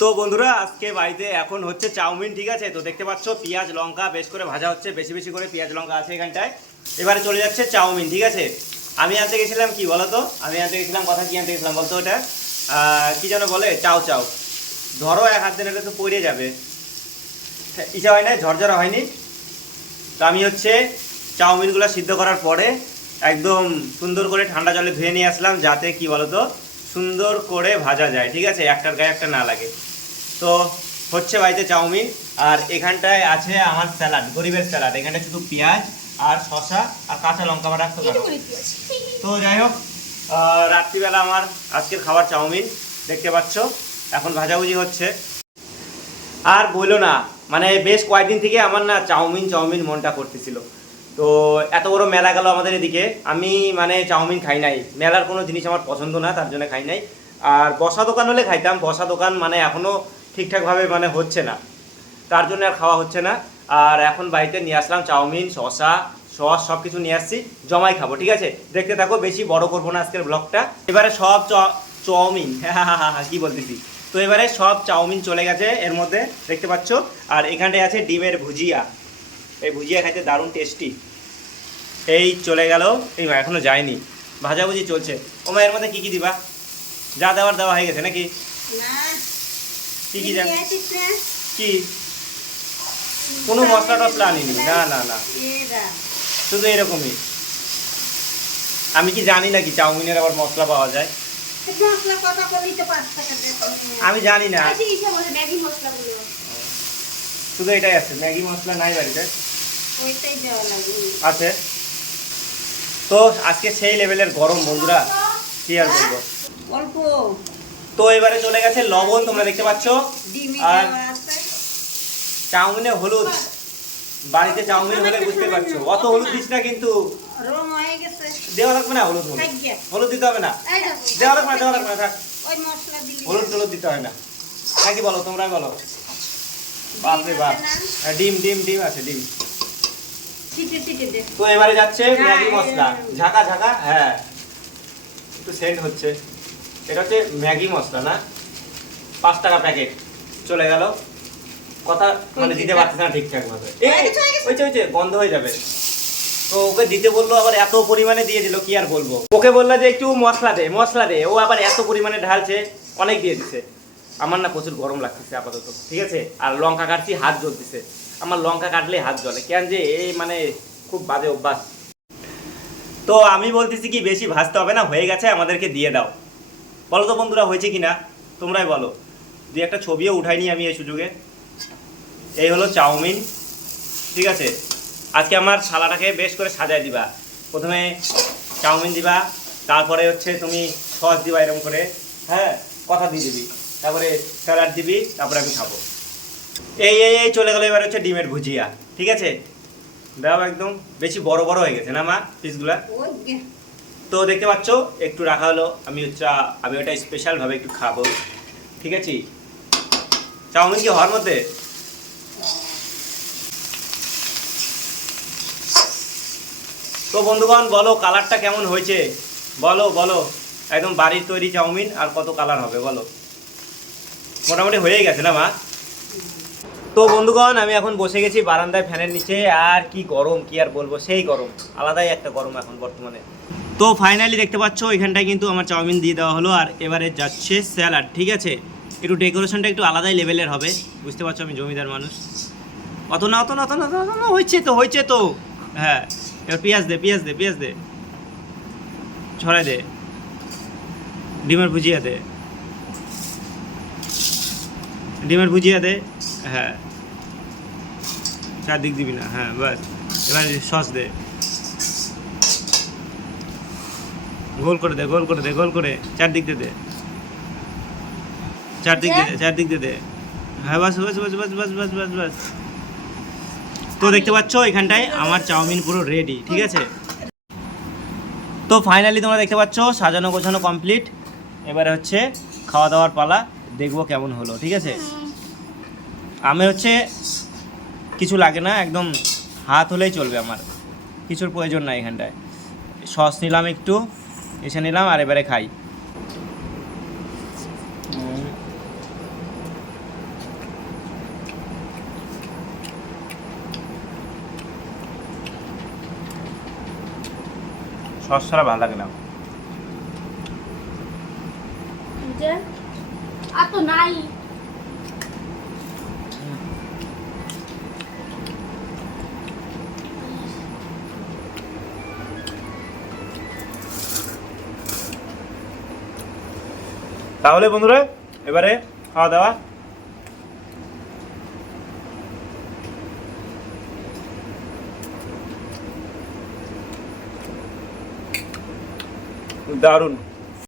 তো বন্ধুরা আজকে বাড়িতে এখন হচ্ছে চাউমিন, ঠিক আছে। তো দেখতে পাচ্ছ পেঁয়াজ লঙ্কা বেশ করে ভাজা হচ্ছে, বেশি বেশি করে পেঁয়াজ লঙ্কা আছে এখানটায়। এবারে চলে যাচ্ছে চাউমিন, ঠিক আছে। আমি আনতে গেছিলাম কি বলতো, আমি আনতে গেছিলাম কথা কি আনতে গেছিলাম বলতো, ওটা কি যেন বলে, চাউ চাউ। ধরো এক হাত দিন এটা তো পড়ে যাবে, ইচ্ছা হয় না, ঝরঝরা হয়নি। তো আমি হচ্ছে চাউমিনগুলো সিদ্ধ করার পরে একদম সুন্দর করে ঠান্ডা জলে ধুয়ে নিয়ে আসলাম, যাতে কি বলতো সুন্দর করে ভাজা যায়, ঠিক আছে, একটার গায়ে একটা না লাগে। তো হচ্ছে বাড়িতে চাউমিন, আর এখানটায় আছে আমার স্যালাড, গরিবের স্যালাড। এখানটায় শুধু পেঁয়াজ আর শসা আর কাঁচা লঙ্কা বাটা রাখতে পারো। তো যাই হোক, রাত্রিবেলা আমার আজকের খাবার চাউমিন, দেখতে পাচ্ছ এখন ভাজাভুজি হচ্ছে। আর বললো না, মানে বেশ কয়েকদিন থেকে আমার না চাউমিন চাউমিন মনটা করতেছিল। তো এত বড় মেলা গেল আমাদের এদিকে, আমি মানে চাউমিন খাই নাই, মেলার কোনো জিনিস আমার পছন্দ না, তার জন্য খাই নাই। আর বসা দোকান হলে খাইতাম, বসা দোকান মানে এখনও ঠিকঠাকভাবে মানে হচ্ছে না, তার জন্য আর খাওয়া হচ্ছে না। আর এখন বাড়িতে নিয়ে আসলাম চাউমিন, শসা, সস সব কিছু নিয়ে আসছি, জমাই খাবো, ঠিক আছে। দেখতে থাকো, বেশি বড় করবো না আজকের ব্লগটা। এবারে সব চাউমিন কি বলতেছি, তো এবারে সব চাউমিন চলে গেছে এর মধ্যে, দেখতে পাচ্ছ। আর এখানটায় আছে ডিমের ভুজিয়া, এই ভুজিয়া খাইতে দারুণ টেস্টি। এই চলে গেল, এই এখনো যায়নি, ভাজাভুজি চলছে। ওমা এর মধ্যে কি কি দিবা? যা দেওয়ার দেওয়া হয়ে গেছে নাকি? কি কি জানি কি, কোনো মশলা টসলা আনিনি, না না না, শুধু এরকমই। আমি কি জানি নাকি চাউমিনের আবার মশলা পাওয়া যায়? আমি জানি না, শুধু এটাই আছে, ম্যাগি মশলা নাই বাড়িতে, আছে। তো আজকে সেই লেভেলের গরম বন্ধুরা, কি আর বলবো। অল্প তো এবারে চলে গেছে লবণ, তোমরা দেখতে পাচ্ছ। আর চাউমিনে হলুদ, বাড়িতে চাউমিন হলে বুঝতে পারছো, অত হলুদ দিস না কিন্তু, দেওয়া লাগবে না হলুদ, হলুদ দিতে হবে না, দেওয়া লাগবে না, দেওয়া লাগবে না, থাক, হলুদ টলুদ দিতে হয় না, নাকি বলো, তোমরাই বলো। বাপরে বাপ, ডিম ডিম ডিম আছে, ডিম। তো এবারে যাচ্ছে ম্যাগি মশলা, ঝাঁকা ঝাঁকা, হ্যাঁ একটু সেন্ট হচ্ছে। এটা হচ্ছে ম্যাগি মশলা না, 5 টাকা প্যাকেট, চলে গেল। কথা মানে দিতে পারতেছে না ঠিকঠাক ভাবে, ওই বন্ধ হয়ে যাবে। তো ওকে দিতে বললো, আবার এত পরিমাণে দিয়ে দিল, কি আর বলবো। ওকে বললো যে একটু মশলা দে মশলা দে, ও আবার এত পরিমাণে ঢালছে, অনেক দিয়ে দিছে। আমার না প্রচুর গরম লাগতেছে আপাতত, ঠিক আছে। আর লঙ্কা কাটছি, হাত জ্বলতেছে আমার, লঙ্কা কাটলে হাত জ্বলে কেন যে, এই মানে খুব বাজে অভ্যাস। তো আমি বলতেছি কি, বেশি ভাজতে হবে না, হয়ে গেছে, আমাদেরকে দিয়ে দাও। বলো তো বন্ধুরা, হয়েছে কিনা তোমরাই বলো। দিয়ে একটা ছবিও উঠাইনি আমি এই সুযোগে। এই হলো চাউমিন, ঠিক আছে। আজকে আমার থালাটাকে বেশ করে সাজায় দিবা। প্রথমে চাউমিন দিবা, তারপরে হচ্ছে তুমি সস দিবা এরকম করে, হ্যাঁ কথা দিয়ে দিবি, তারপরে স্যালাড দিবি, তারপরে আমি খাবো। এই এই এই চলে গেলো। এবার হচ্ছে ডিমের ভুজিয়া, ঠিক আছে। দাও, একদম বেশি বড় বড় হয়ে গেছে না মা পিসগুলা। তো দেখতে পাচ্ছ একটু রাখা হলো, আমি ওটা স্পেশালভাবে একটু খাবো, ঠিক আছে। চাউমিন কি হওয়ার মধ্যে, তো বন্ধুগণ বলো কালারটা কেমন হয়েছে, বলো বলো। একদম বাড়ির তৈরি চাউমিন, আর কত কালার হবে বলো। মোটামুটি হয়ে গেছে না মা? তো বন্ধুগণ আমি এখন বসে গেছি বারান্দায় ফ্যানের নিচে, আর কি গরম, কি আর বলবো, সেই গরম, আলাদাই একটা গরম এখন বর্তমানে। তো ফাইনালি দেখতে পাচ্ছ এখানটায় কিন্তু আমার চাউমিন দিয়ে দেওয়া হলো, আর এবারে যাচ্ছে স্যালাড, ঠিক আছে। একটু ডেকোরেশনটা একটু আলাদাই লেভেলের হবে, বুঝতে পারছো আমি জমিদার মানুষ। অত না অত না অত না অত না, হয়েছে তো, হ্যাঁ। এবার পেঁয়াজ দে পেঁয়াজ দে পেঁয়াজ দে, ছড়াই দে, ডিমের ভুজিয়া দে, ডিমের ভুজিয়া দে, হ্যাঁ চারদিক দিবি না, হ্যাঁ বাস। এবার সস দে, গোল করে দে গোল করে দে গোল করে, চারদিক দে দে, চারদিক দে দে, হ্যাঁ বাস বাস বাস বাস বাস বাস বাস বাস। তো দেখতে পাচ্ছ এখানটায় আমার চাউমিন পুরো রেডি, ঠিক আছে। তো ফাইনালি তোমরা দেখতে পাচ্ছ সাজানো গোছানো কমপ্লিট। এবারে হচ্ছে খাওয়া দাওয়ার পালা, দেখবো কেমন হলো, ঠিক আছে। আমি হচ্ছে কিছু লাগে না, একদম হাত হলেই চলবে, আমার কিছুর প্রয়োজন নাই। এখানটায় সস নিলাম, একটু এসে নিলাম, আর এবারে খাই। সস ছাড়া ভালো লাগে না। যে আর তো নাই। তাহলে বন্ধুরা এবারে খাওয়া দাওয়া। দারুণ।